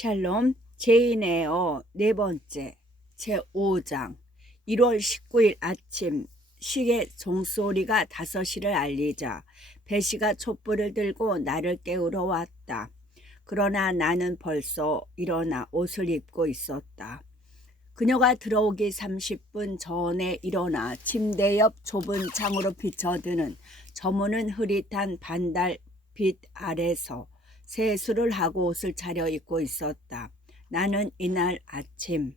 샬롬 제인에어 네 번째 제5장 1월 19일 아침 시계 종소리가 5시를 알리자 배시가 촛불을 들고 나를 깨우러 왔다. 그러나 나는 벌써 일어나 옷을 입고 있었다. 그녀가 들어오기 30분 전에 일어나 침대 옆 좁은 창으로 비쳐드는 저무는 흐릿한 반달빛 아래서 세수를 하고 옷을 차려입고 있었다. 나는 이날 아침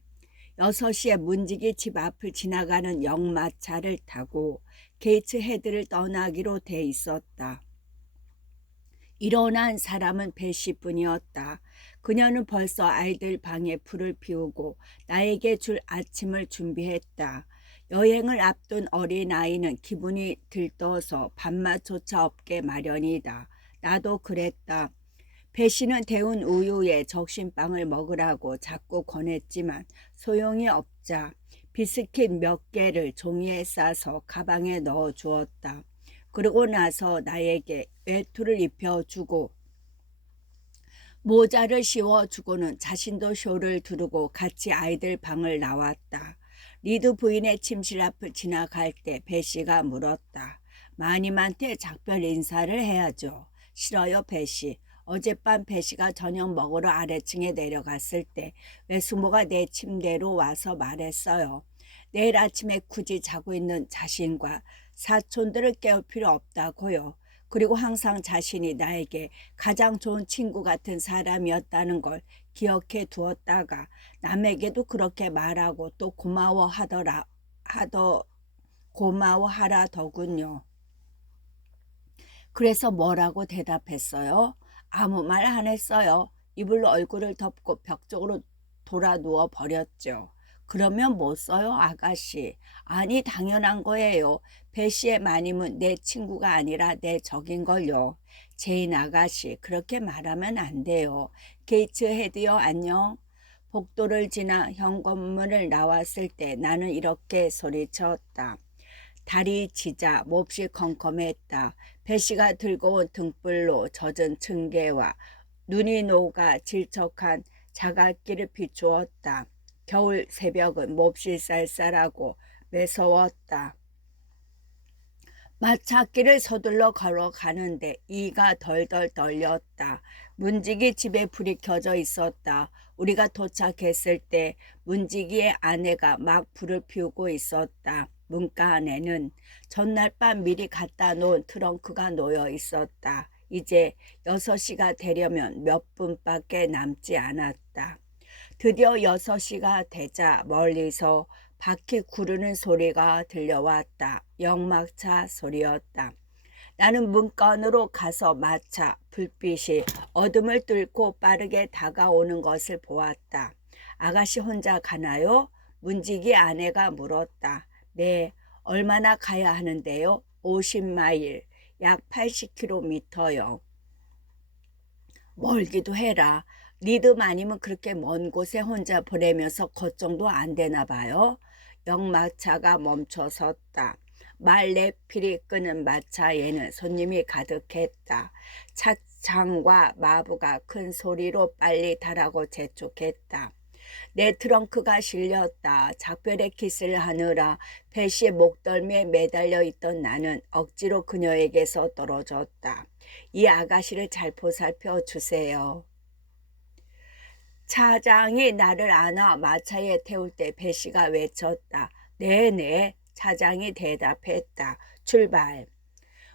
6시에 문지기 집 앞을 지나가는 역마차를 타고 게이츠 헤드를 떠나기로 돼 있었다. 일어난 사람은 배시뿐이었다. 그녀는 벌써 아이들 방에 불을 피우고 나에게 줄 아침을 준비했다. 여행을 앞둔 어린아이는 기분이 들떠서 밥맛조차 없게 마련이다. 나도 그랬다. 배시는 데운 우유에 적신빵을 먹으라고 자꾸 권했지만 소용이 없자 비스킷 몇 개를 종이에 싸서 가방에 넣어 주었다. 그러고 나서 나에게 외투를 입혀주고 모자를 씌워주고는 자신도 쇼를 두르고 같이 아이들 방을 나왔다. 리드 부인의 침실 앞을 지나갈 때 배시가 물었다. 마님한테 작별 인사를 해야죠. 싫어요, 배시. 어젯밤 배시가 저녁 먹으러 아래층에 내려갔을 때 외숙모가 내 침대로 와서 말했어요. 내일 아침에 굳이 자고 있는 자신과 사촌들을 깨울 필요 없다고요. 그리고 항상 자신이 나에게 가장 좋은 친구 같은 사람이었다는 걸 기억해 두었다가 남에게도 그렇게 말하고 또 고마워하라더군요. 그래서 뭐라고 대답했어요? 아무 말 안 했어요. 이불로 얼굴을 덮고 벽 쪽으로 돌아 누워 버렸죠. 그러면 뭐 써요, 아가씨? 아니, 당연한 거예요. 배시의 마님은 내 친구가 아니라 내 적인걸요. 제인 아가씨, 그렇게 말하면 안 돼요. 게이츠 헤드요, 안녕. 복도를 지나 현관문을 나왔을 때 나는 이렇게 소리쳤다. 달이 지자 몹시 컴컴했다. 배시가 들고 온 등불로 젖은 층계와 눈이 녹아 질척한 자갈길을 비추었다. 겨울 새벽은 몹시 쌀쌀하고 매서웠다. 마차길을 서둘러 걸어가는데 이가 덜덜 떨렸다. 문지기 집에 불이 켜져 있었다. 우리가 도착했을 때 문지기의 아내가 막 불을 피우고 있었다. 문가 안에는 전날 밤 미리 갖다 놓은 트렁크가 놓여 있었다. 이제 6시가 되려면 몇 분밖에 남지 않았다. 드디어 6시가 되자 멀리서 바퀴 구르는 소리가 들려왔다. 역마차 소리였다. 나는 문간으로 가서 마차 불빛이 어둠을 뚫고 빠르게 다가오는 것을 보았다. 아가씨 혼자 가나요? 문지기 아내가 물었다. 네, 얼마나 가야 하는데요? 50마일, 약 80km요. 멀기도 해라. 리드 마님은 그렇게 먼 곳에 혼자 보내면서 걱정도 안 되나 봐요. 역마차가 멈춰 섰다. 말레필이 끄는 마차에는 손님이 가득했다. 차장과 마부가 큰 소리로 빨리 타라고 재촉했다. 내 트렁크가 실렸다. 작별의 키스를 하느라 배시의 목덜미에 매달려 있던 나는 억지로 그녀에게서 떨어졌다. 이 아가씨를 잘 보살펴 주세요. 차장이 나를 안아 마차에 태울 때 배시가 외쳤다. 네네. 차장이 대답했다. 출발.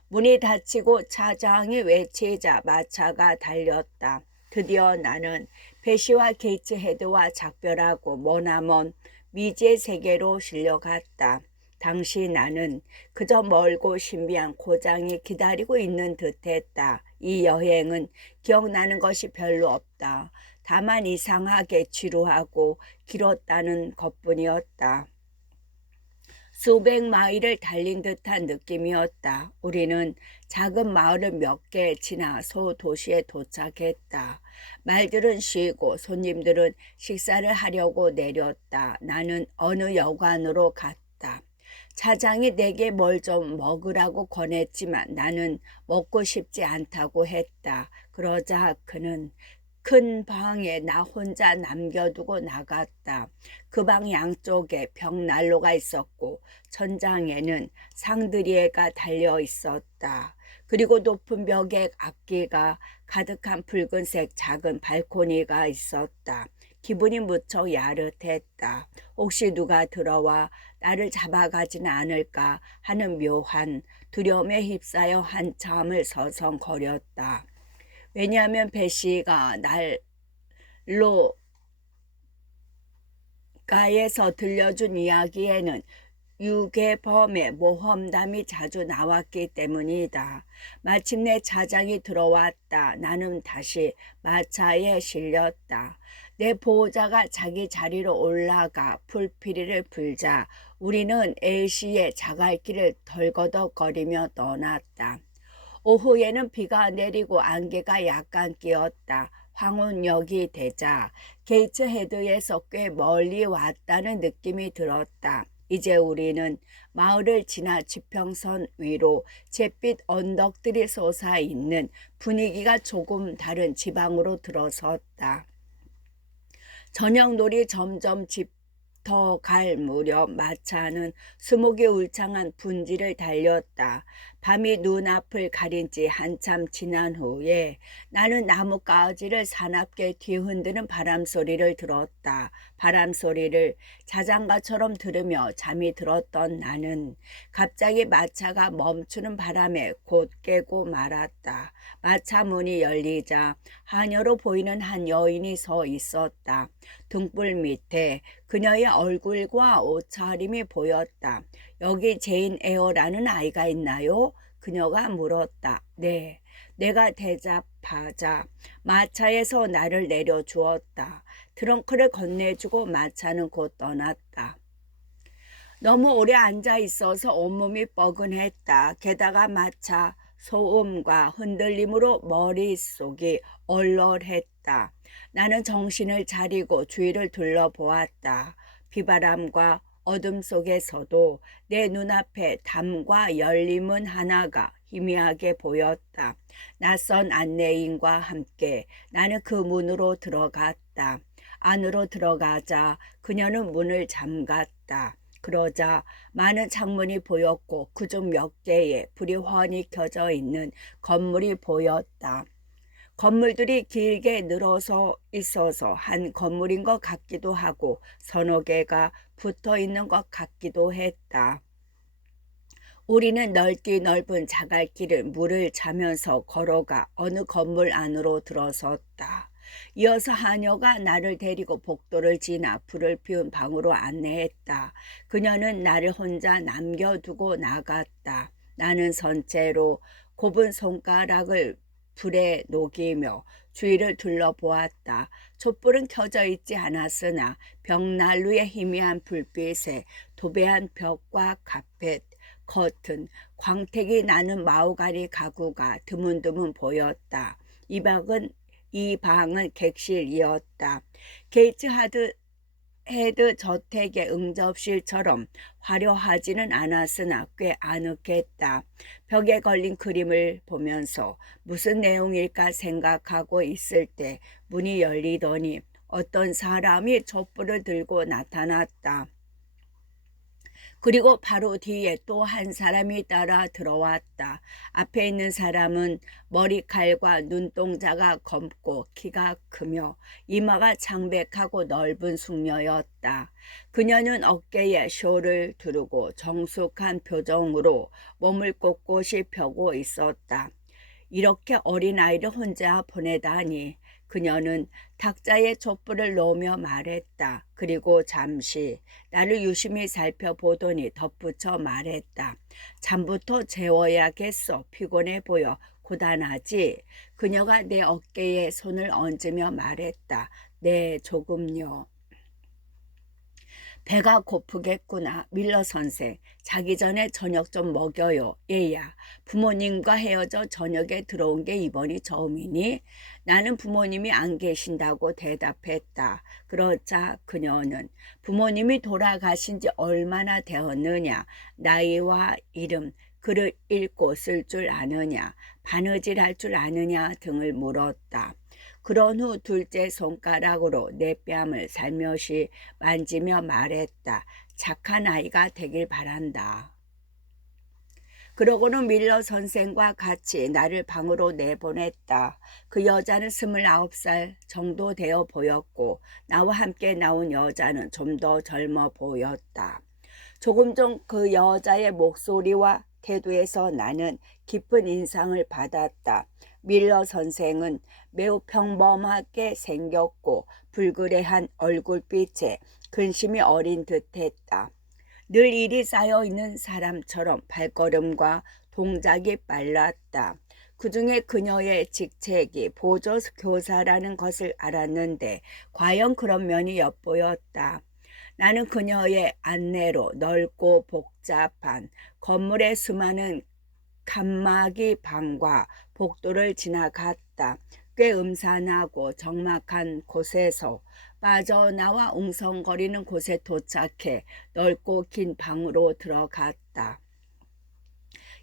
문이 닫히고 차장이 외치자 마차가 달렸다. 드디어 나는 배시와 게이츠 헤드와 작별하고 머나먼 미지의 세계로 실려갔다. 당시 나는 그저 멀고 신비한 고장이 기다리고 있는 듯했다. 이 여행은 기억나는 것이 별로 없다. 다만 이상하게 지루하고 길었다는 것뿐이었다. 수백 마일을 달린 듯한 느낌이었다. 우리는 작은 마을을 몇 개 지나 소도시에 도착했다. 말들은 쉬고 손님들은 식사를 하려고 내렸다. 나는 어느 여관으로 갔다. 차장이 내게 뭘 좀 먹으라고 권했지만 나는 먹고 싶지 않다고 했다. 그러자 그는 큰 방에 나 혼자 남겨두고 나갔다. 그 방 양쪽에 벽난로가 있었고 천장에는 상드리에가 달려 있었다. 그리고 높은 벽에 악기가 가득한 붉은색 작은 발코니가 있었다. 기분이 무척 야릇했다. 혹시 누가 들어와 나를 잡아가지는 않을까 하는 묘한 두려움에 휩싸여 한참을 서성거렸다. 왜냐하면 배시가 날로 가에서 들려준 이야기에는 유괴범의 모험담이 자주 나왔기 때문이다. 마침내 차장이 들어왔다. 나는 다시 마차에 실렸다. 내 보호자가 자기 자리로 올라가 불피리를 불자 우리는 A시의 자갈길을 덜거덕거리며 떠났다. 오후에는 비가 내리고 안개가 약간 끼었다. 황혼역이 되자 게이츠 헤드에서 꽤 멀리 왔다는 느낌이 들었다. 이제 우리는 마을을 지나 지평선 위로 잿빛 언덕들이 솟아있는 분위기가 조금 다른 지방으로 들어섰다. 저녁놀이 점점 짙어갈 무렵 마차는 수목이 울창한 분지를 달렸다. 밤이 눈앞을 가린 지 한참 지난 후에 나는 나뭇가지를 사납게 뒤흔드는 바람소리를 들었다. 바람소리를 자장가처럼 들으며 잠이 들었던 나는 갑자기 마차가 멈추는 바람에 곧 깨고 말았다. 마차 문이 열리자 하녀로 보이는 한 여인이 서 있었다. 등불 밑에 그녀의 얼굴과 옷차림이 보였다. 여기 제인 에어라는 아이가 있나요? 그녀가 물었다. 네. 내가 대답하자 마차에서 나를 내려주었다. 트렁크를 건네주고 마차는 곧 떠났다. 너무 오래 앉아 있어서 온몸이 뻐근했다. 게다가 마차 소음과 흔들림으로 머릿속이 얼얼했다. 나는 정신을 차리고 주위를 둘러보았다. 비바람과 어둠 속에서도 내 눈앞에 담과 열림문 하나가 희미하게 보였다. 낯선 안내인과 함께 나는 그 문으로 들어갔다. 안으로 들어가자 그녀는 문을 잠갔다. 그러자 많은 창문이 보였고 그중 몇 개에 불이 훤히 켜져 있는 건물이 보였다. 건물들이 길게 늘어서 있어서 한 건물인 것 같기도 하고 서너 개가 붙어 있는 것 같기도 했다. 우리는 넓기 넓은 자갈길을 물을 자면서 걸어가 어느 건물 안으로 들어섰다. 이어서 하녀가 나를 데리고 복도를 지나 불을 피운 방으로 안내했다. 그녀는 나를 혼자 남겨두고 나갔다. 나는 선체로 곱은 손가락을 불에 녹이며 주위를 둘러보았다. 촛불은 켜져 있지 않았으나 벽난로의 희미한 불빛에 도배한 벽과 카펫, 커튼, 광택이 나는 마오가리 가구가 드문드문 보였다. 이 방은 객실이었다. 게이츠 헤드 저택의 응접실처럼 화려하지는 않았으나 꽤 아늑했다. 벽에 걸린 그림을 보면서 무슨 내용일까 생각하고 있을 때 문이 열리더니 어떤 사람이 촛불을 들고 나타났다. 그리고 바로 뒤에 또 한 사람이 따라 들어왔다. 앞에 있는 사람은 머리칼과 눈동자가 검고 키가 크며 이마가 창백하고 넓은 숙녀였다. 그녀는 어깨에 숄을 두르고 정숙한 표정으로 몸을 꼿꼿이 펴고 있었다. 이렇게 어린아이를 혼자 보내다니. 그녀는 탁자에 촛불을 놓으며 말했다. 그리고 잠시 나를 유심히 살펴보더니 덧붙여 말했다. 잠부터 재워야겠어. 피곤해 보여. 고단하지? 그녀가 내 어깨에 손을 얹으며 말했다. 네, 조금요. 배가 고프겠구나. 밀러 선생, 자기 전에 저녁 좀 먹여요. 얘야, 부모님과 헤어져 저녁에 들어온 게 이번이 처음이니? 나는 부모님이 안 계신다고 대답했다. 그러자 그녀는 부모님이 돌아가신 지 얼마나 되었느냐, 나이와 이름, 글을 읽고 쓸 줄 아느냐, 바느질할 줄 아느냐 등을 물었다. 그런 후 둘째 손가락으로 내 뺨을 살며시 만지며 말했다. 착한 아이가 되길 바란다. 그러고는 밀러 선생과 같이 나를 방으로 내보냈다. 그 여자는 29살 정도 되어 보였고 나와 함께 나온 여자는 좀 더 젊어 보였다. 조금 전 그 여자의 목소리와 태도에서 나는 깊은 인상을 받았다. 밀러 선생은 매우 평범하게 생겼고 불그레한 얼굴빛에 근심이 어린 듯했다. 늘 일이 쌓여있는 사람처럼 발걸음과 동작이 빨랐다. 그중에 그녀의 직책이 보조교사라는 것을 알았는데 과연 그런 면이 엿보였다. 나는 그녀의 안내로 넓고 복잡한 건물의 수많은 칸막이 방과 복도를 지나갔다. 꽤 음산하고 적막한 곳에서 빠져나와 웅성거리는 곳에 도착해 넓고 긴 방으로 들어갔다.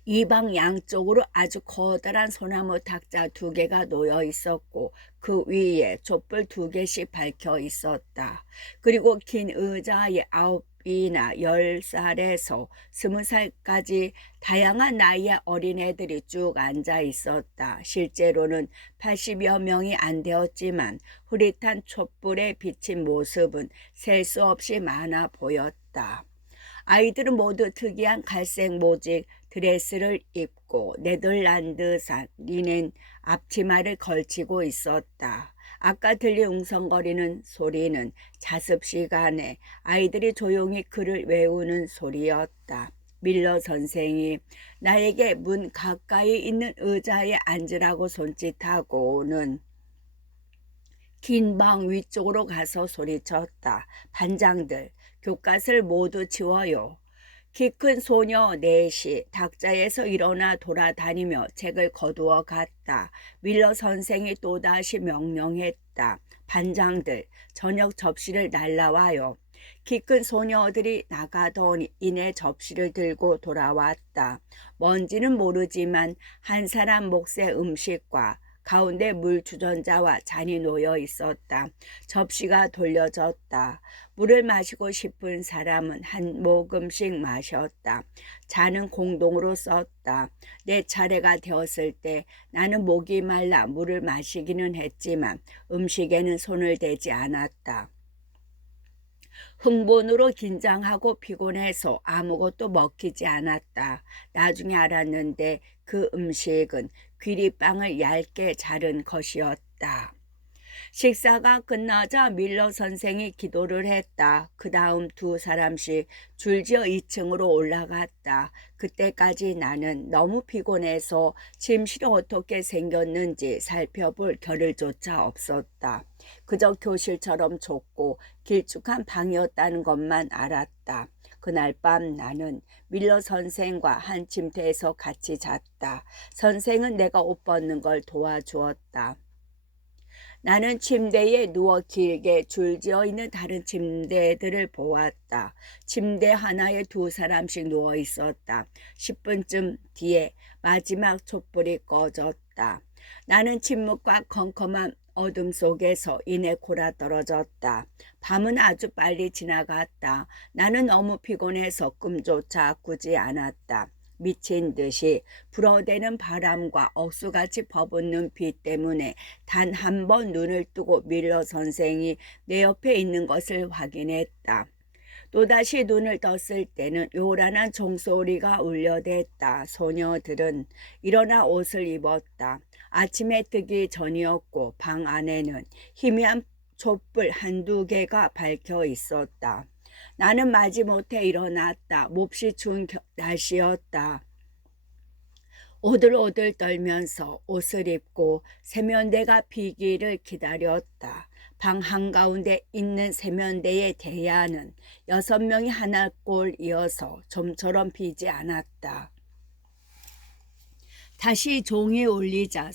이 방 양쪽으로 아주 커다란 소나무 탁자 2개가 놓여 있었고 그 위에 촛불 2개씩 밝혀 있었다. 그리고 긴 의자에 9이나 10살에서 20살까지 다양한 나이의 어린애들이 쭉 앉아 있었다. 실제로는 80여 명이 안 되었지만 흐릿한 촛불에 비친 모습은 셀 수 없이 많아 보였다. 아이들은 모두 특이한 갈색 모직 드레스를 입고 네덜란드산 리넨 앞치마를 걸치고 있었다. 아까 들린 웅성거리는 소리는 자습 시간에 아이들이 조용히 글을 외우는 소리였다. 밀러 선생이 나에게 문 가까이 있는 의자에 앉으라고 손짓하고는 긴 방 위쪽으로 가서 소리쳤다. 반장들, 교과서를 모두 치워요. 키 큰 소녀 넷이 탁자에서 일어나 돌아다니며 책을 거두어 갔다. 밀러 선생이 또다시 명령했다. 반장들, 저녁 접시를 날라와요. 키 큰 소녀들이 나가더니 이내 접시를 들고 돌아왔다. 뭔지는 모르지만 한 사람 몫의 음식과 가운데 물 주전자와 잔이 놓여 있었다. 접시가 돌려졌다. 물을 마시고 싶은 사람은 한 모금씩 마셨다. 잔은 공동으로 썼다. 내 차례가 되었을 때 나는 목이 말라 물을 마시기는 했지만 음식에는 손을 대지 않았다. 흥분으로 긴장하고 피곤해서 아무것도 먹히지 않았다. 나중에 알았는데 그 음식은 귀리빵을 얇게 자른 것이었다. 식사가 끝나자 밀러 선생이 기도를 했다. 그 다음 2사람씩 줄지어 2층으로 올라갔다. 그때까지 나는 너무 피곤해서 침실이 어떻게 생겼는지 살펴볼 겨를조차 없었다. 그저 교실처럼 좁고 길쭉한 방이었다는 것만 알았다. 그날 밤 나는 밀러 선생과 한 침대에서 같이 잤다. 선생은 내가 옷 벗는 걸 도와주었다. 나는 침대에 누워 길게 줄지어 있는 다른 침대들을 보았다. 침대 하나에 2사람씩 누워 있었다. 10분쯤 뒤에 마지막 촛불이 꺼졌다. 나는 침묵과 컴컴한 어둠 속에서 이내 골아떨어졌다. 밤은 아주 빨리 지나갔다. 나는 너무 피곤해서 꿈조차 꾸지 않았다. 미친 듯이 불어대는 바람과 억수같이 버붓는 비 때문에 단 한 번 눈을 뜨고 밀러 선생이 내 옆에 있는 것을 확인했다. 또다시 눈을 떴을 때는 요란한 종소리가 울려댔다. 소녀들은 일어나 옷을 입었다. 아침에 뜨기 전이었고 방 안에는 희미한 촛불 1-2개가 밝혀 있었다. 나는 마지못해 일어났다. 몹시 추운 날씨였다. 오들오들 떨면서 옷을 입고 세면대가 비기를 기다렸다. 방 한가운데 있는 세면대의 대야는 6명이 하나꼴 이어서 좀처럼 비지 않았다. 다시 종이 울리자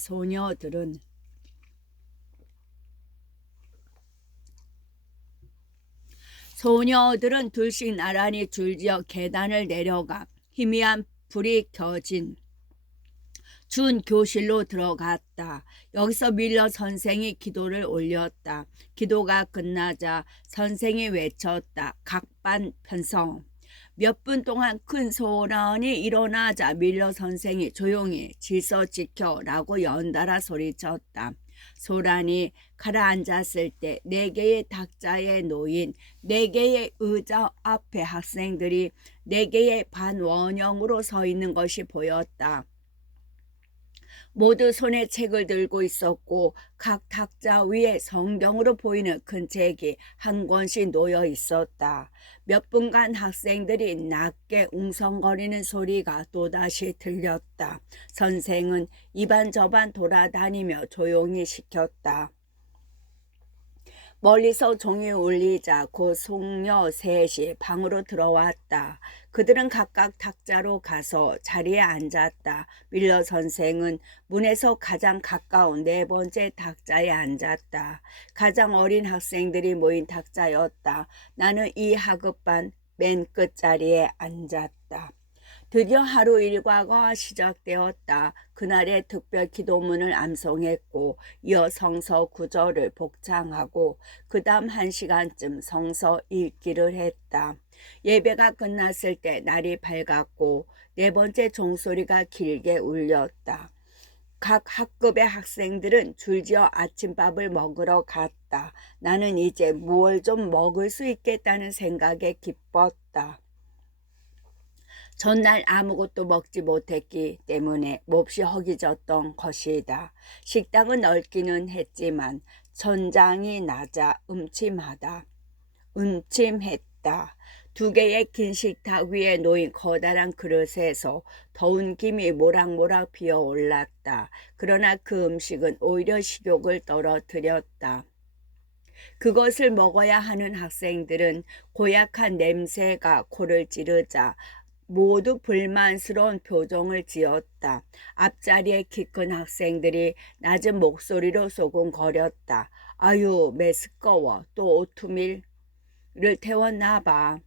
소녀들은 둘씩 나란히 줄지어 계단을 내려가 희미한 불이 켜진 준 교실로 들어갔다. 여기서 밀러 선생이 기도를 올렸다. 기도가 끝나자 선생이 외쳤다. 각반 편성. 몇 분 동안 큰 소란이 일어나자 밀러 선생이 조용히 질서 지켜라고 연달아 소리쳤다. 소란이 가라앉았을 때 4개의 탁자에 놓인 4개의 의자 앞에 학생들이 4개의 반원형으로 서 있는 것이 보였다. 모두 손에 책을 들고 있었고 각 탁자 위에 성경으로 보이는 큰 책이 한 권씩 놓여 있었다. 몇 분간 학생들이 낮게 웅성거리는 소리가 또다시 들렸다. 선생은 이반저반 돌아다니며 조용히 시켰다. 멀리서 종이 울리자 곧 숙녀 셋이 방으로 들어왔다. 그들은 각각 탁자로 가서 자리에 앉았다. 밀러 선생은 문에서 가장 가까운 4번째 탁자에 앉았다. 가장 어린 학생들이 모인 탁자였다. 나는 이 하급반 맨 끝자리에 앉았다. 드디어 하루 일과가 시작되었다. 그날의 특별 기도문을 암송했고 이어 성서 구절을 복창하고 그 다음 1시간쯤 성서 읽기를 했다. 예배가 끝났을 때 날이 밝았고 4번째 종소리가 길게 울렸다. 각 학급의 학생들은 줄지어 아침밥을 먹으러 갔다. 나는 이제 무얼 좀 먹을 수 있겠다는 생각에 기뻤다. 전날 아무것도 먹지 못했기 때문에 몹시 허기졌던 것이다. 식당은 넓기는 했지만 천장이 낮아 음침했다. 2개의 긴 식탁 위에 놓인 커다란 그릇에서 더운 김이 모락모락 피어올랐다. 그러나 그 음식은 오히려 식욕을 떨어뜨렸다. 그것을 먹어야 하는 학생들은 고약한 냄새가 코를 찌르자 모두 불만스러운 표정을 지었다. 앞자리에 키 큰 학생들이 낮은 목소리로 소곤거렸다. 아유, 매스꺼워. 또 오트밀을 태웠나 봐.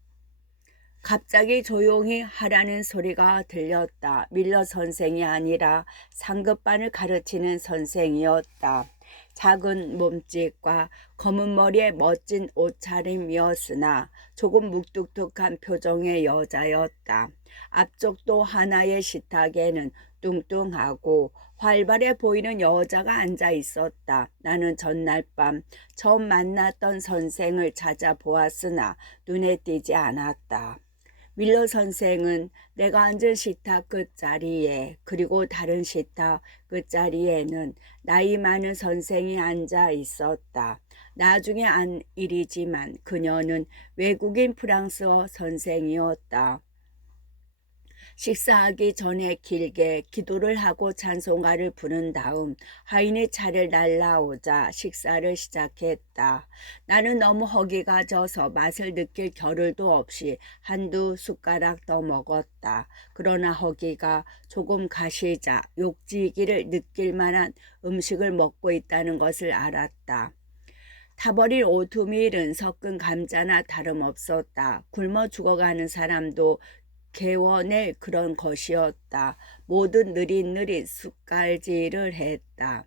갑자기 조용히 하라는 소리가 들렸다. 밀러 선생이 아니라 상급반을 가르치는 선생이었다. 작은 몸집과 검은 머리에 멋진 옷차림이었으나 조금 묵뚝뚝한 표정의 여자였다. 앞쪽도 하나의 식탁에는 뚱뚱하고 활발해 보이는 여자가 앉아 있었다. 나는 전날 밤 처음 만났던 선생을 찾아보았으나 눈에 띄지 않았다. 밀러 선생은 내가 앉은 식탁 끝자리에 그리고 다른 식탁 끝자리에는 나이 많은 선생이 앉아 있었다. 나중에 안 일이지만 그녀는 외국인 프랑스어 선생이었다. 식사하기 전에 길게 기도를 하고 찬송가를 부른 다음 하인이 차를 날라오자 식사를 시작했다. 나는 너무 허기가 져서 맛을 느낄 겨를도 없이 한두 숟가락 더 먹었다. 그러나 허기가 조금 가시자 욕지기를 느낄 만한 음식을 먹고 있다는 것을 알았다. 타버린 오트밀은 섞은 감자나 다름없었다. 굶어 죽어가는 사람도 개원의 그런 것이었다. 모두 느릿느릿 숟갈질을 했다.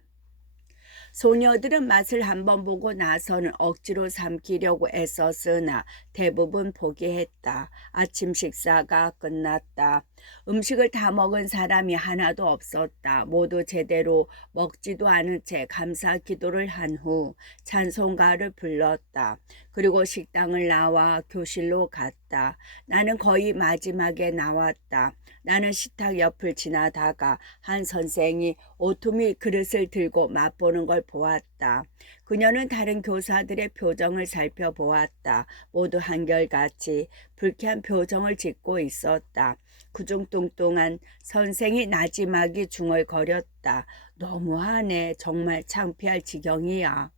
소녀들은 맛을 한번 보고 나서는 억지로 삼키려고 애썼으나 대부분 포기했다. 아침 식사가 끝났다. 음식을 다 먹은 사람이 하나도 없었다. 모두 제대로 먹지도 않은 채 감사 기도를 한 후 찬송가를 불렀다. 그리고 식당을 나와 교실로 갔다. 나는 거의 마지막에 나왔다. 나는 식탁 옆을 지나다가 한 선생이 오트밀 그릇을 들고 맛보는 걸 보았다. 그녀는 다른 교사들의 표정을 살펴보았다. 모두 한결같이 불쾌한 표정을 짓고 있었다. 그중 뚱뚱한 선생이 나지막이 중얼거렸다. 너무하네. 정말 창피할 지경이야.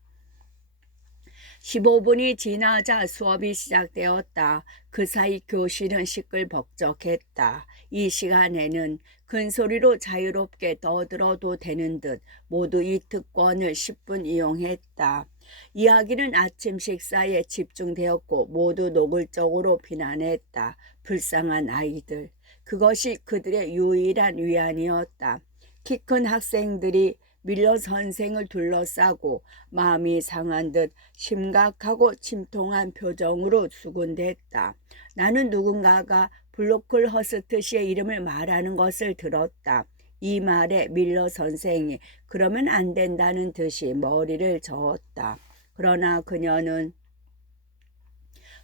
15분이 지나자 수업이 시작되었다. 그 사이 교실은 시끌벅적했다. 이 시간에는 큰 소리로 자유롭게 떠들어도 되는 듯 모두 이 특권을 10분 이용했다. 이야기는 아침 식사에 집중되었고 모두 노골적으로 비난했다. 불쌍한 아이들. 그것이 그들의 유일한 위안이었다. 키 큰 학생들이 밀러 선생을 둘러싸고 마음이 상한 듯 심각하고 침통한 표정으로 수군댔다. 나는 누군가가 블로클 허스트 씨의 이름을 말하는 것을 들었다. 이 말에 밀러 선생이 그러면 안 된다는 듯이 머리를 저었다. 그러나 그녀는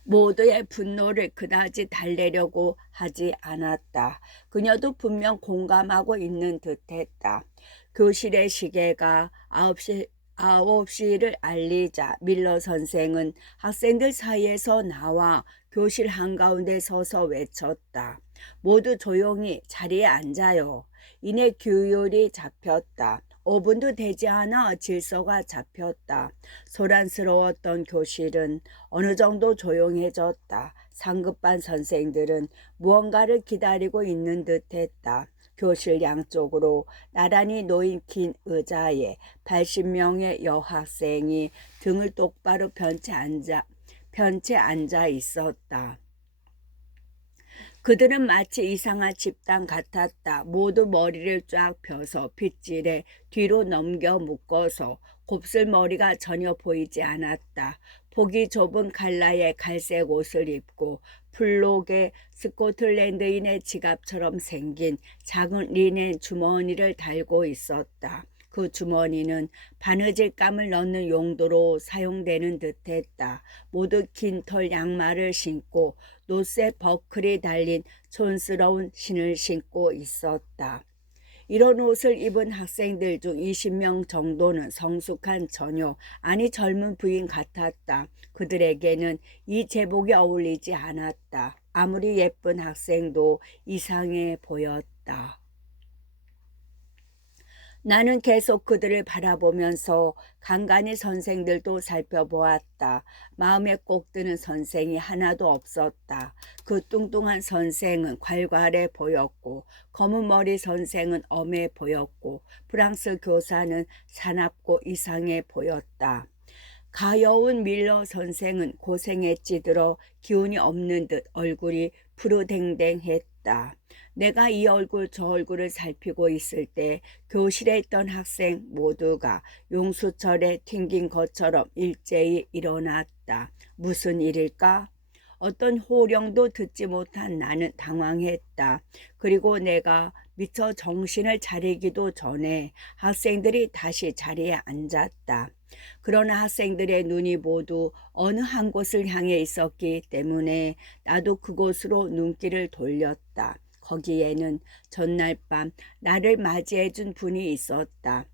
모두의 분노를 그다지 달래려고 하지 않았다. 그녀도 분명 공감하고 있는 듯했다. 교실의 시계가 9시를 알리자 밀러 선생은 학생들 사이에서 나와 교실 한가운데 서서 외쳤다. 모두 조용히 자리에 앉아요. 이내 규율이 잡혔다. 5분도 되지 않아 질서가 잡혔다. 소란스러웠던 교실은 어느 정도 조용해졌다. 상급반 선생들은 무언가를 기다리고 있는 듯했다. 교실 양쪽으로 나란히 놓인 긴 의자에 80명의 여학생이 등을 똑바로 편채 앉아 있었다. 그들은 마치 이상한 집단 같았다. 모두 머리를 쫙 펴서 빗질에 뒤로 넘겨 묶어서 곱슬머리가 전혀 보이지 않았다. 폭이 좁은 칼라의 갈색 옷을 입고 플록에 스코틀랜드인의 지갑처럼 생긴 작은 리넨 주머니를 달고 있었다. 그 주머니는 바느질감을 넣는 용도로 사용되는 듯했다. 모두 긴 털 양말을 신고 노쇠 버클이 달린 촌스러운 신을 신고 있었다. 이런 옷을 입은 학생들 중 20명 정도는 성숙한 처녀, 아니 젊은 부인 같았다. 그들에게는 이 제복이 어울리지 않았다. 아무리 예쁜 학생도 이상해 보였다. 나는 계속 그들을 바라보면서 간간히 선생들도 살펴보았다. 마음에 꼭 드는 선생이 하나도 없었다. 그 뚱뚱한 선생은 괄괄해 보였고 검은 머리 선생은 엄해 보였고 프랑스 교사는 사납고 이상해 보였다. 가여운 밀러 선생은 고생에 찌들어 기운이 없는 듯 얼굴이 푸르댕댕했다. 내가 이 얼굴 저 얼굴을 살피고 있을 때 교실에 있던 학생 모두가 용수철에 튕긴 것처럼 일제히 일어났다. 무슨 일일까? 어떤 호령도 듣지 못한 나는 당황했다. 그리고 내가 미처 정신을 차리기도 전에 학생들이 다시 자리에 앉았다. 그러나 학생들의 눈이 모두 어느 한 곳을 향해 있었기 때문에 나도 그곳으로 눈길을 돌렸다. 거기에는 전날 밤 나를 맞이해준 분이 있었다.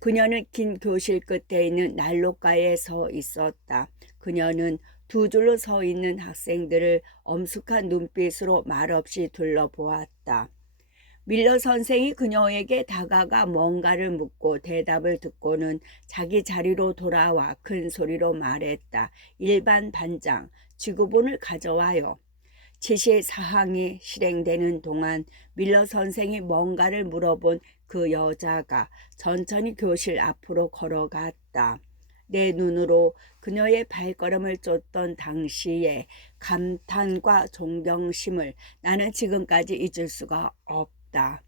그녀는 긴 교실 끝에 있는 난로가에 서 있었다. 그녀는 두 줄로 서 있는 학생들을 엄숙한 눈빛으로 말없이 둘러보았다. 밀러 선생이 그녀에게 다가가 뭔가를 묻고 대답을 듣고는 자기 자리로 돌아와 큰 소리로 말했다. 일반 반장, 지구본을 가져와요. 지시 사항이 실행되는 동안 밀러 선생이 뭔가를 물어본 그 여자가 천천히 교실 앞으로 걸어갔다. 내 눈으로 그녀의 발걸음을 쫓던 당시의 감탄과 존경심을 나는 지금까지 잊을 수가 없다.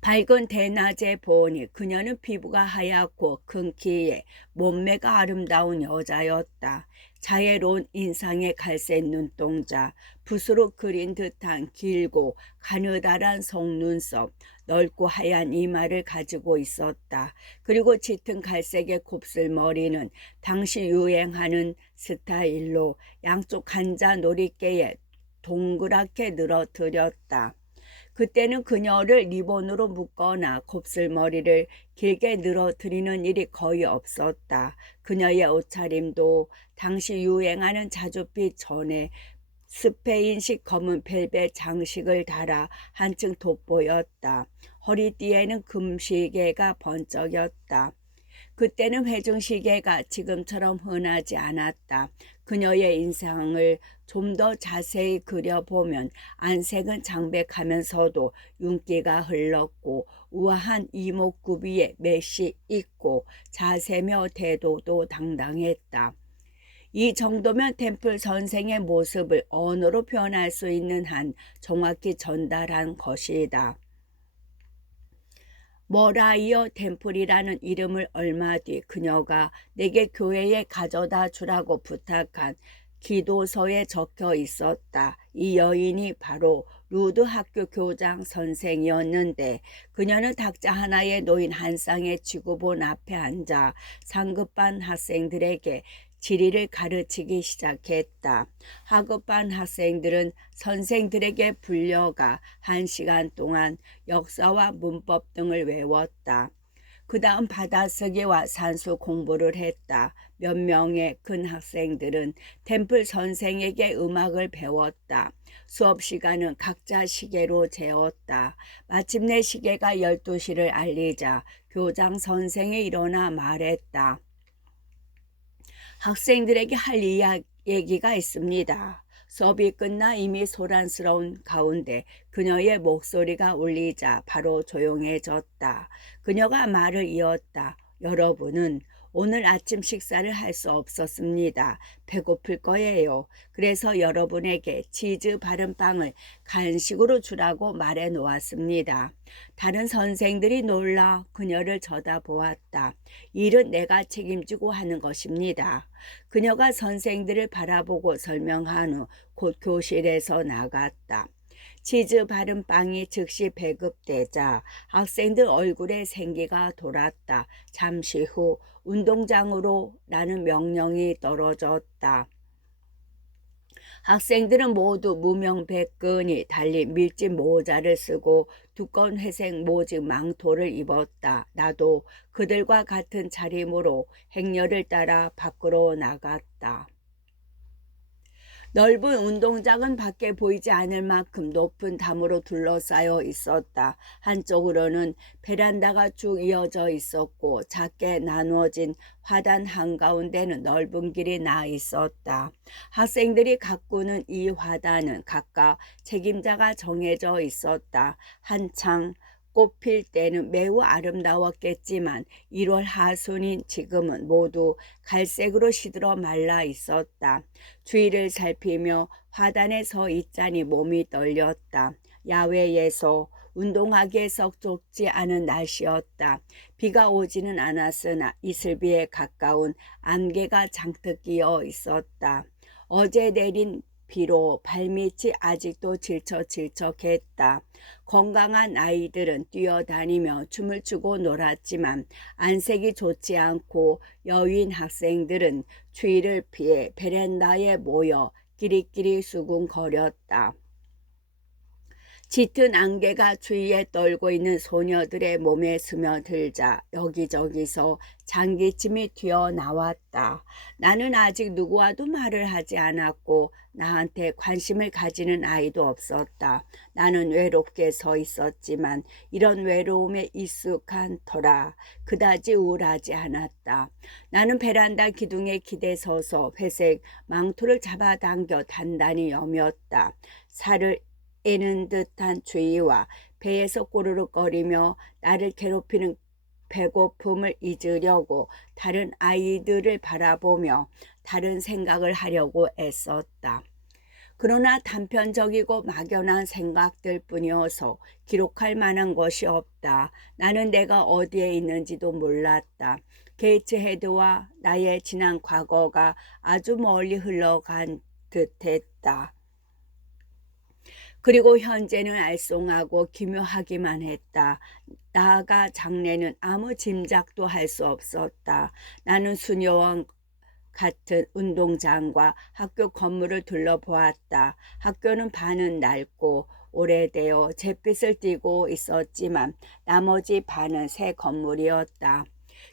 밝은 대낮에 보니 그녀는 피부가 하얗고 큰 키에 몸매가 아름다운 여자였다. 자애로운 인상의 갈색 눈동자, 붓으로 그린 듯한 길고 가느다란 속눈썹, 넓고 하얀 이마를 가지고 있었다. 그리고 짙은 갈색의 곱슬머리는 당시 유행하는 스타일로 양쪽 한자 놀이개에 동그랗게 늘어뜨렸다. 그때는 그녀를 리본으로 묶거나 곱슬머리를 길게 늘어뜨리는 일이 거의 없었다. 그녀의 옷차림도 당시 유행하는 자줏빛 전에 스페인식 검은 벨벳 장식을 달아 한층 돋보였다. 허리띠에는 금시계가 번쩍였다. 그때는 회중시계가 지금처럼 흔하지 않았다. 그녀의 인상을 좀 더 자세히 그려보면 안색은 장백하면서도 윤기가 흘렀고 우아한 이목구비에 맥이 있고 자세며 태도도 당당했다. 이 정도면 템플 선생의 모습을 언어로 표현할 수 있는 한 정확히 전달한 것이다. 머라이어 템플이라는 이름을 얼마 뒤 그녀가 내게 교회에 가져다 주라고 부탁한 기도서에 적혀 있었다. 이 여인이 바로 루드 학교 교장 선생이었는데 그녀는 탁자 하나에 놓인 한 쌍의 지구본 앞에 앉아 상급반 학생들에게 지리를 가르치기 시작했다. 하급반 학생들은 선생들에게 불려가 1시간 동안 역사와 문법 등을 외웠다. 그 다음 받아쓰기와 산수 공부를 했다. 몇 명의 근 학생들은 템플 선생에게 음악을 배웠다. 수업 시간은 각자 시계로 재었다. 마침내 시계가 12시를 알리자 교장 선생이 일어나 말했다. 학생들에게 할 얘기가 있습니다. 수업이 끝나 이미 소란스러운 가운데 그녀의 목소리가 울리자 바로 조용해졌다. 그녀가 말을 이었다. 여러분은 오늘 아침 식사를 할 수 없었습니다. 배고플 거예요. 그래서 여러분에게 치즈 바른 빵을 간식으로 주라고 말해 놓았습니다. 다른 선생들이 놀라 그녀를 쳐다보았다. 일은 내가 책임지고 하는 것입니다. 그녀가 선생들을 바라보고 설명한 후 곧 교실에서 나갔다. 치즈 바른 빵이 즉시 배급되자 학생들 얼굴에 생기가 돌았다. 잠시 후 운동장으로 라는 명령이 떨어졌다. 학생들은 모두 무명백근이 달린 밀짚 모자를 쓰고 두꺼운 회색 모직 망토를 입었다. 나도 그들과 같은 차림으로 행렬을 따라 밖으로 나갔다. 넓은 운동장은 밖에 보이지 않을 만큼 높은 담으로 둘러싸여 있었다. 한쪽으로는 베란다가 쭉 이어져 있었고 작게 나누어진 화단 한가운데는 넓은 길이 나 있었다. 학생들이 가꾸는 이 화단은 각각 책임자가 정해져 있었다. 한창 꽃필 때는 매우 아름다웠겠지만 1월 하순인 지금은 모두 갈색으로 시들어 말라 있었다. 주위를 살피며 화단에 서 있자니 몸이 떨렸다. 야외에서 운동하기에 썩 좋지 않은 날씨였다. 비가 오지는 않았으나 이슬비에 가까운 안개가 잔뜩 끼어 있었다. 어제 내린 비로 발밑이 아직도 질척질척했다. 건강한 아이들은 뛰어다니며 춤을 추고 놀았지만 안색이 좋지 않고 여윈 학생들은 추위를 피해 베란다에 모여 끼리끼리 수군거렸다. 짙은 안개가 주위에 떨고 있는 소녀들의 몸에 스며들자 여기저기서 장기침이 튀어나왔다. 나는 아직 누구와도 말을 하지 않았고 나한테 관심을 가지는 아이도 없었다. 나는 외롭게 서 있었지만 이런 외로움에 익숙한 터라 그다지 우울하지 않았다. 나는 베란다 기둥에 기대 서서 회색 망토를 잡아당겨 단단히 여몄다. 살을 애는 듯한 추위와 배에서 꼬르륵거리며 나를 괴롭히는 배고픔을 잊으려고 다른 아이들을 바라보며 다른 생각을 하려고 애썼다. 그러나 단편적이고 막연한 생각들 뿐이어서 기록할 만한 것이 없다. 나는 내가 어디에 있는지도 몰랐다. 게이츠헤드와 나의 지난 과거가 아주 멀리 흘러간 듯했다. 그리고 현재는 알쏭하고 기묘하기만 했다. 나아가 장래는 아무 짐작도 할 수 없었다. 나는 수녀와 같은 운동장과 학교 건물을 둘러보았다. 학교는 반은 낡고 오래되어 잿빛을 띠고 있었지만 나머지 반은 새 건물이었다.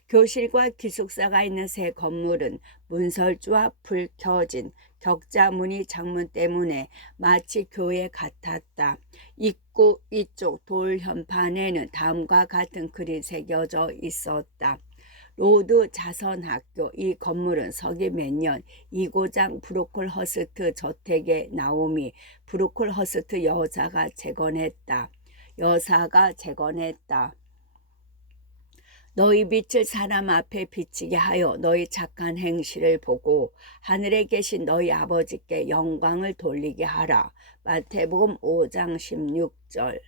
교실과 기숙사가 있는 새 건물은 문설주와 불 켜진 격자무늬 창문 때문에 마치 교회 같았다. 입구 위쪽 돌 현판에는 다음과 같은 글이 새겨져 있었다. 로드 자선학교. 이 건물은 서기 몇 년 이고장 브로콜 허스트 저택의 나오미 브로콜 허스트 여사가 재건했다. 너희 빛을 사람 앞에 비치게 하여 너희 착한 행실을 보고 하늘에 계신 너희 아버지께 영광을 돌리게 하라. 마태복음 5장 16절.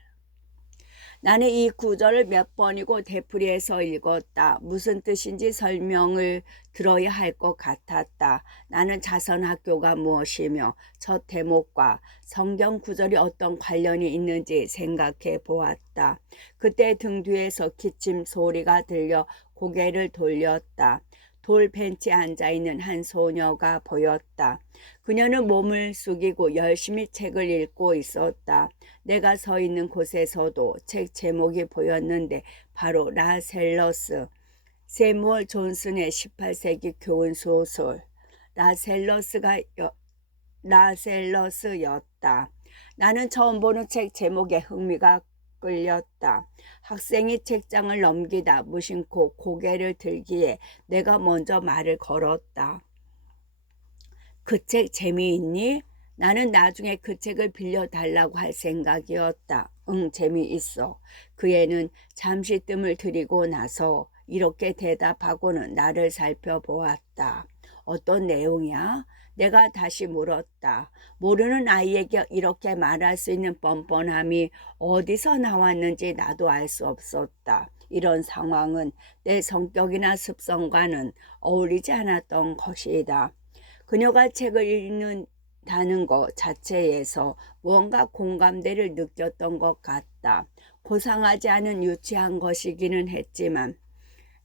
나는 이 구절을 몇 번이고 되풀이해서 읽었다. 무슨 뜻인지 설명을 들어야 할 것 같았다. 나는 자선학교가 무엇이며 첫 대목과 성경 구절이 어떤 관련이 있는지 생각해 보았다. 그때 등 뒤에서 기침 소리가 들려 고개를 돌렸다. 돌 벤치에 앉아있는 한 소녀가 보였다. 그녀는 몸을 숙이고 열심히 책을 읽고 있었다. 내가 서 있는 곳에서도 책 제목이 보였는데 바로 라셀러스, 세무얼 존슨의 18세기 교훈 소설 라셀러스였다. 나는 처음 보는 책 제목에 흥미가 끌렸다. 학생이 책장을 넘기다 무심코 고개를 들기에 내가 먼저 말을 걸었다. 그 책 재미있니? 나는 나중에 그 책을 빌려달라고 할 생각이었다. 응, 재미있어. 그 애는 잠시 뜸을 들이고 나서 이렇게 대답하고는 나를 살펴보았다. 어떤 내용이야? 내가 다시 물었다. 모르는 아이에게 이렇게 말할 수 있는 뻔뻔함이 어디서 나왔는지 나도 알 수 없었다. 이런 상황은 내 성격이나 습성과는 어울리지 않았던 것이다. 그녀가 책을 읽는다는 것 자체에서 무언가 공감대를 느꼈던 것 같다. 고상하지 않은 유치한 것이기는 했지만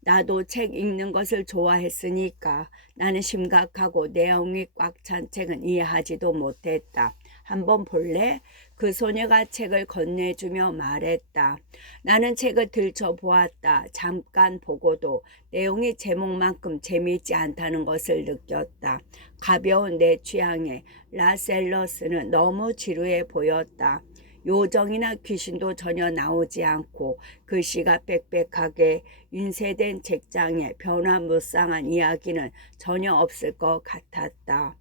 나도 책 읽는 것을 좋아했으니까 나는 심각하고 내용이 꽉 찬 책은 이해하지도 못했다. 한번 볼래? 그 소녀가 책을 건네주며 말했다. 나는 책을 들춰보았다. 잠깐 보고도 내용이 제목만큼 재미있지 않다는 것을 느꼈다. 가벼운 내 취향에 라셀러스는 너무 지루해 보였다. 요정이나 귀신도 전혀 나오지 않고 글씨가 빽빽하게 인쇄된 책장에 변화무쌍한 이야기는 전혀 없을 것 같았다.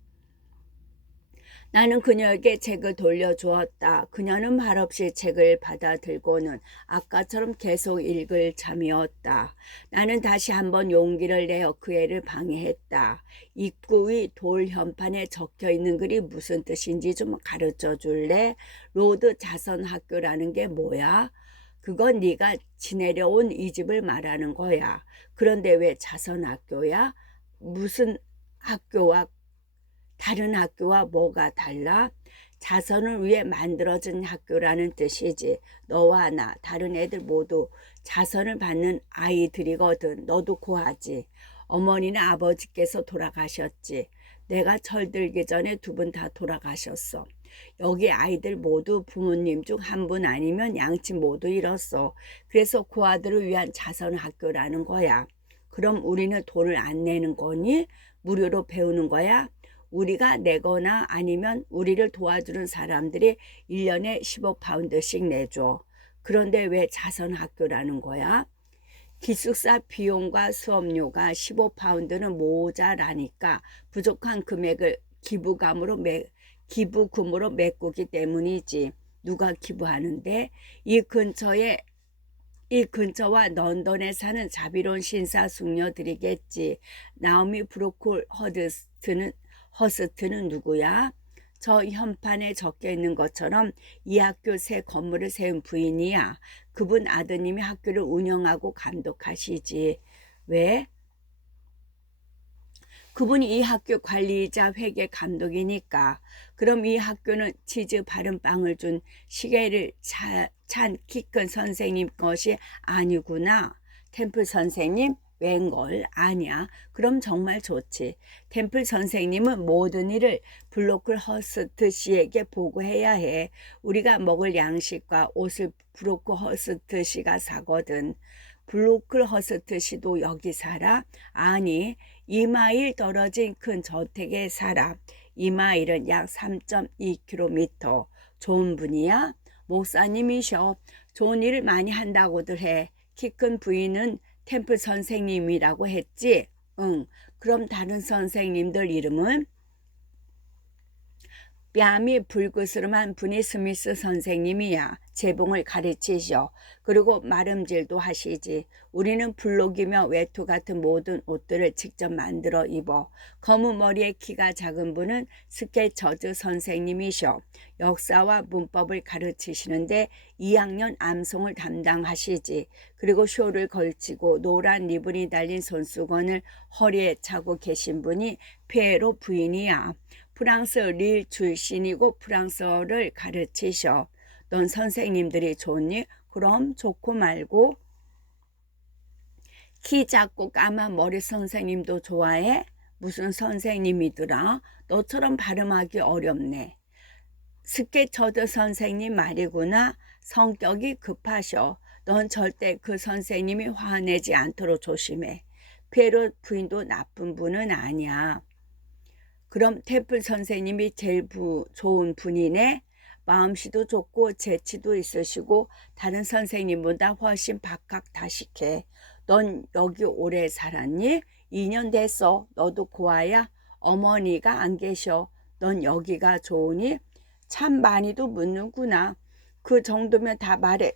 나는 그녀에게 책을 돌려주었다. 그녀는 말없이 책을 받아들고는 아까처럼 계속 읽을 참이었다. 나는 다시 한번 용기를 내어 그 애를 방해했다. 입구 위 돌 현판에 적혀있는 글이 무슨 뜻인지 좀 가르쳐 줄래? 로드 자선학교라는 게 뭐야? 그건 네가 지내려온 이 집을 말하는 거야. 그런데 왜 자선학교야? 무슨 학교와 다른 학교와 뭐가 달라? 자선을 위해 만들어진 학교라는 뜻이지. 너와 나, 다른 애들 모두 자선을 받는 아이들이거든. 너도 고하지. 어머니나 아버지께서 돌아가셨지. 내가 철들기 전에 두 분 다 돌아가셨어. 여기 아이들 모두 부모님 중 한 분 아니면 양친 모두 잃었어. 그래서 그 아들을 위한 자선 학교라는 거야. 그럼 우리는 돈을 안 내는 거니? 무료로 배우는 거야? 우리가 내거나 아니면 우리를 도와주는 사람들이 1년에 15파운드씩 내줘. 그런데 왜 자선학교라는 거야? 기숙사 비용과 수업료가 15파운드는 모자라니까 부족한 금액을 기부금으로 메꾸기 때문이지. 누가 기부하는데? 이 근처와 런던에 사는 자비로운 신사숙녀들이겠지. 나오미 브로콜 허스트는 누구야? 저 현판에 적혀 있는 것처럼 이 학교 새 건물을 세운 부인이야. 그분 아드님이 학교를 운영하고 감독하시지. 왜? 그분이 이 학교 관리자 회계 감독이니까. 그럼 이 학교는 치즈 바른 빵을 준 시계를 찬 키 큰 선생님 것이 아니구나. 템플 선생님? 웬걸? 아니야. 그럼 정말 좋지. 템플 선생님은 모든 일을 블로클 허스트 씨에게 보고해야 해. 우리가 먹을 양식과 옷을 블로클 허스트 씨가 사거든. 블로클 허스트 씨도 여기 살아? 아니, 2마일 떨어진 큰 저택에 살아. 2마일은 약 3.2km. 좋은 분이야? 목사님이셔. 좋은 일을 많이 한다고들 해. 키 큰 부인은 템플 선생님이라고 했지? 응. 그럼 다른 선생님들 이름은? 뺨이 불그스름한 분이 스미스 선생님이야. 재봉을 가르치셔. 그리고 마름질도 하시지. 우리는 블록이며 외투 같은 모든 옷들을 직접 만들어 입어. 검은 머리에 키가 작은 분은 스케쳐즈 선생님이셔. 역사와 문법을 가르치시는데 2학년 암송을 담당하시지. 그리고 쇼를 걸치고 노란 리본이 달린 손수건을 허리에 차고 계신 분이 페로 부인이야. 프랑스 릴 출신이고 프랑스어를 가르치셔. 넌 선생님들이 좋니? 그럼 좋고 말고. 키 작고 까만 머리 선생님도 좋아해? 무슨 선생님이더라? 너처럼 발음하기 어렵네. 스케쳐드 선생님 말이구나. 성격이 급하셔. 넌 절대 그 선생님이 화내지 않도록 조심해. 페로 부인도 나쁜 분은 아니야. 그럼 태플 선생님이 제일 좋은 분이네. 마음씨도 좋고 재치도 있으시고 다른 선생님보다 훨씬 박학다식해. 넌 여기 오래 살았니? 2년 됐어. 너도 고아야? 어머니가 안 계셔. 넌 여기가 좋으니? 참 많이도 묻는구나. 그 정도면 다 말해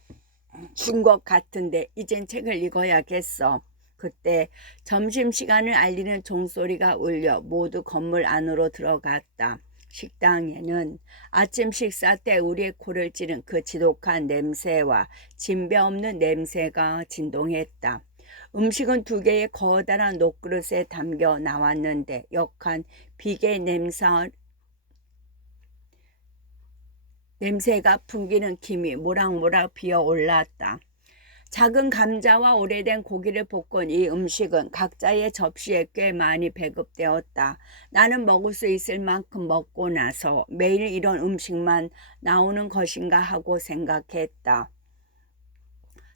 준 것 같은데 이젠 책을 읽어야겠어. 그때 점심시간을 알리는 종소리가 울려 모두 건물 안으로 들어갔다. 식당에는 아침 식사 때 우리의 코를 찌른 그 지독한 냄새와 진배 없는 냄새가 진동했다. 음식은 2개의 커다란 녹그릇에 담겨 나왔는데 역한 비계 냄새가 풍기는 김이 모락모락 피어올랐다. 작은 감자와 오래된 고기를 볶은 이 음식은 각자의 접시에 꽤 많이 배급되었다. 나는 먹을 수 있을 만큼 먹고 나서 매일 이런 음식만 나오는 것인가 하고 생각했다.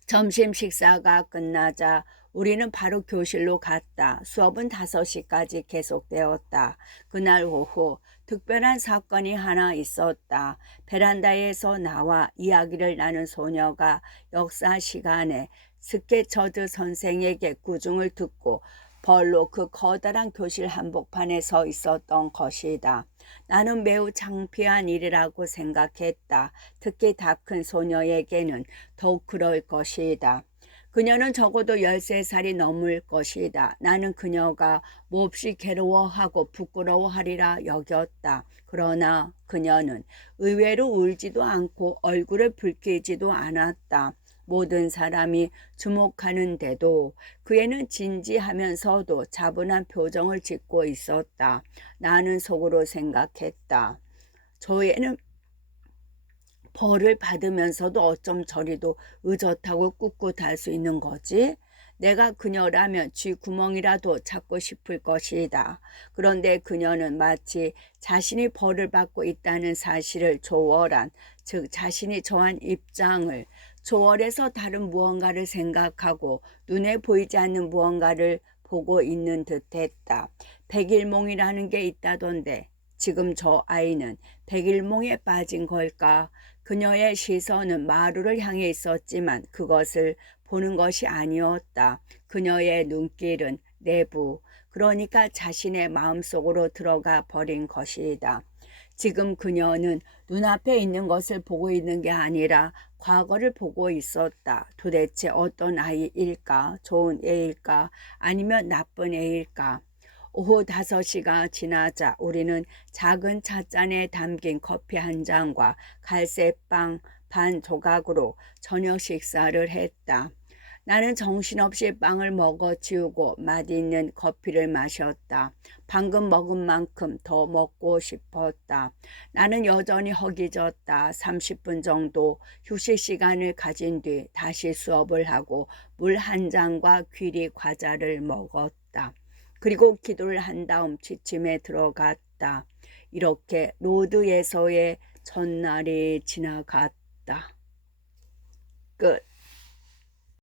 점심 식사가 끝나자 우리는 바로 교실로 갔다. 수업은 5시까지 계속되었다. 그날 오후 특별한 사건이 하나 있었다. 베란다에서 나와 이야기를 나눈 소녀가 역사 시간에 스케쳐드 선생에게 구중을 듣고 벌로 그 커다란 교실 한복판에 서 있었던 것이다. 나는 매우 창피한 일이라고 생각했다. 특히 다 큰 소녀에게는 더욱 그럴 것이다. 그녀는 적어도 13살이 넘을 것이다. 나는 그녀가 몹시 괴로워하고 부끄러워하리라 여겼다. 그러나 그녀는 의외로 울지도 않고 얼굴을 붉히지도 않았다. 모든 사람이 주목하는데도 그애는 진지하면서도 차분한 표정을 짓고 있었다. 나는 속으로 생각했다. 저 애는 벌을 받으면서도 어쩜 저리도 의젓하고 꿋꿋할 수 있는 거지? 내가 그녀라면 쥐 구멍이라도 찾고 싶을 것이다. 그런데 그녀는 마치 자신이 벌을 받고 있다는 사실을 조월한, 즉 자신이 처한 입장을 조월해서 다른 무언가를 생각하고 눈에 보이지 않는 무언가를 보고 있는 듯했다. 백일몽이라는 게 있다던데 지금 저 아이는 백일몽에 빠진 걸까? 그녀의 시선은 마루를 향해 있었지만 그것을 보는 것이 아니었다. 그녀의 눈길은 내부, 그러니까 자신의 마음속으로 들어가 버린 것이다. 지금 그녀는 눈앞에 있는 것을 보고 있는 게 아니라 과거를 보고 있었다. 도대체 어떤 아이일까? 좋은 애일까? 아니면 나쁜 애일까? 오후 5시가 지나자 우리는 작은 찻잔에 담긴 커피 한 잔과 갈색빵 반 조각으로 저녁 식사를 했다. 나는 정신없이 빵을 먹어 치우고 맛있는 커피를 마셨다. 방금 먹은 만큼 더 먹고 싶었다. 나는 여전히 허기졌다. 30분 정도 휴식 시간을 가진 뒤 다시 수업을 하고 물 한 잔과 귀리 과자를 먹었다. 그리고 기도를 한 다음 취침에 들어갔다. 이렇게 로드에서의 첫날이 지나갔다. 끝.